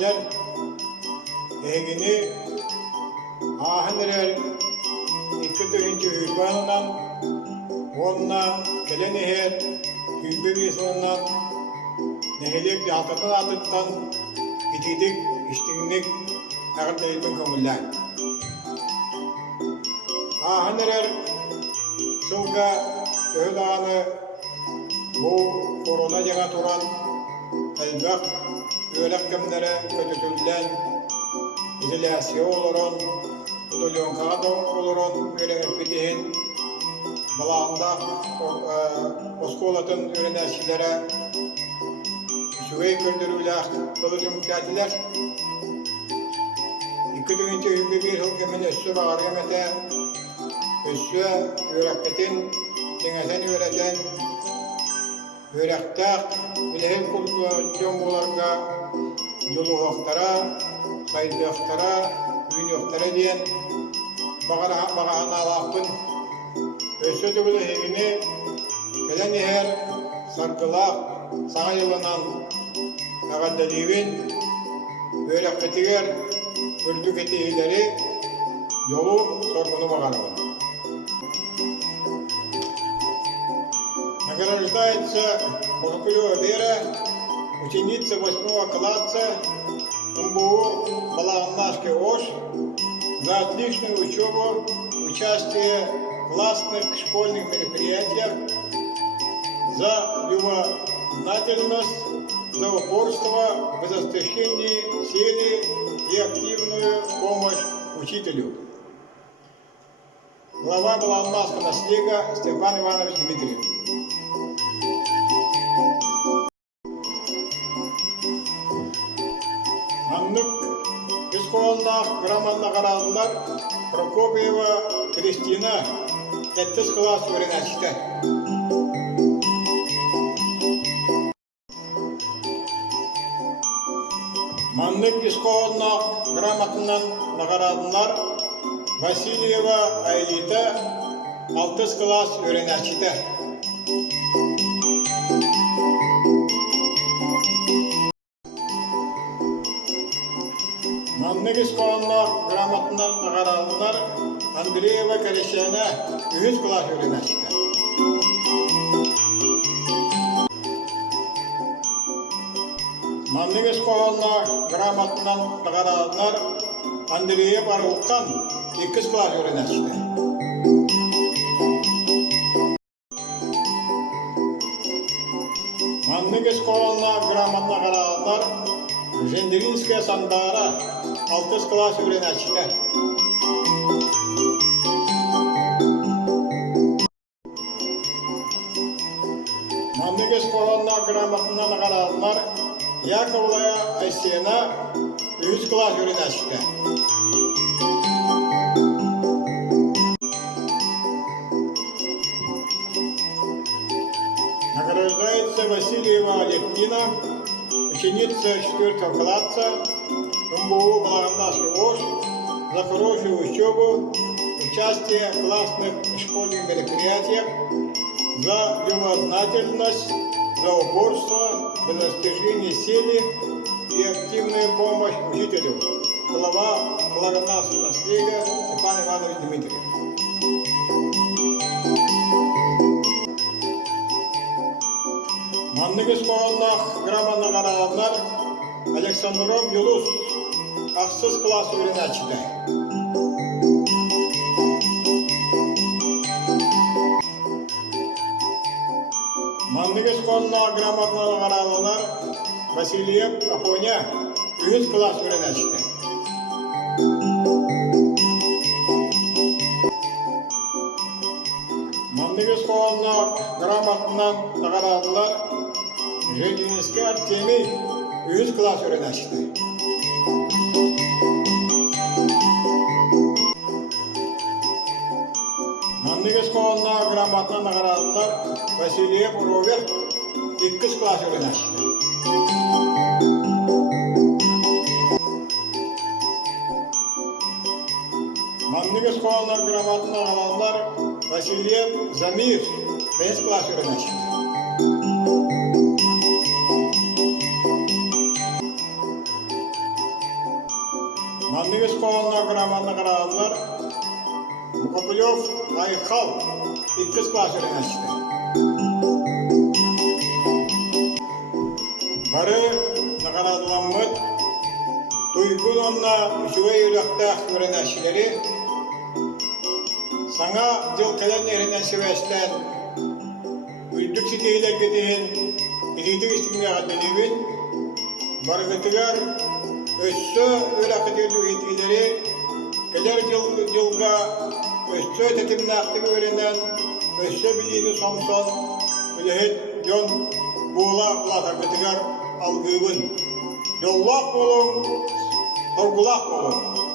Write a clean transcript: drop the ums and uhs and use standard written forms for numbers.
öğrenciler egini ahınlar iki tüyüncü hülbanından onunla gelen eher hülbü sonundan nehelek yaltatan atıttan bitidik iştinlik ağırlayıpın kömürler. Ahınlar şunga öğlanı bu korona jana turan elbaq öğlek kemlere kötütüldен izolasyon oluron, udolyonkada oluron öğrenip bitihin balağında oskolatın öğrenişçilere süvey kördürüler, kılıcı mükatiler. İki düğünce hübbü bir hükümün üssü bağırgemete üssü öğretmetin dengezen öğreten öğrettak bilehel jombolarga yoluqtara, saydıqtara, ünyoqtara diyen bağağına alaqpın össü tübülü hevini gelen eher sarkılaq sağa yılınan ağaddalivin öğretmetiger ürdük etihileri yolu sorgunu bağırabın. Награждается Богопилева Вера, ученица 8 класса МБУ Балаамнашки ОШ за отличную учебу, участие в классных школьных мероприятиях, за любознательность, за упорство в изостощении силы и активную помощь учителю. Глава Балаамнашского наследия Степан Иванович Дмитриев. Аннык Песковна громадна қарадылар Прокопьева Кристина 7 класс öğrençti. Маннык Песковна грамотынан наградылар Васильева Айлита 6 класс öğrençti. Манныгис коонна грамотынан наградылар Андреева Карещана 3 класс öğrençti. Манныгис коонна грамотынан наградылар Андреев Арулкан 2 класс öğrençti. Манныгис коонна грамотна наградылар Жендринская Сандара 6 класс öğrençti. Манныгис коонна грамотна наградылар Яковлая Айсена 3 класс öğrençti. Награждается Васильева Алевтина, ученица 4 класса МБУ Балаамнашки ОШ за хорошую учебу, участие в классных школьных мероприятиях, за любознательность, за упорство в достижении цели и активную помощь учителю. Глава Балаамнашского наследия Степан Иванович Дмитриев. Манныгис коонна грамотна қарадылар Александров Юлус 6 класс öğrençti. Манныгис коонна грамотна қарадылар Васильев Апоня 3 класс öğrençti. Манныгис коонна грамотнан қарадылар Женинский Артемий 3 класс öğrençti. Манныгис коонна грамотна қарадылар Васильев Роберт 2 класс öğrençti. Манныгис коонна грамотна қарадылар Васильев Замир 5 класс öğrençti. Сокулев Айкал, иккис класс öğrençti. Бары нагaradılanмыт, Туйгун онна үсüge yürekte öğrençleri, sana jıl kelen erinden sebästen, üldük siteyler getirin, İlidik üstüne kaddenibin, bargıtıgar, össü öğrakıtı üyetileri, keler yılga össü ötetimine aktif öğrenen, össü bildiğini son, ülehet yon buğula ulatagıtıgar algıbın. Yollak olun, sorgulak olun.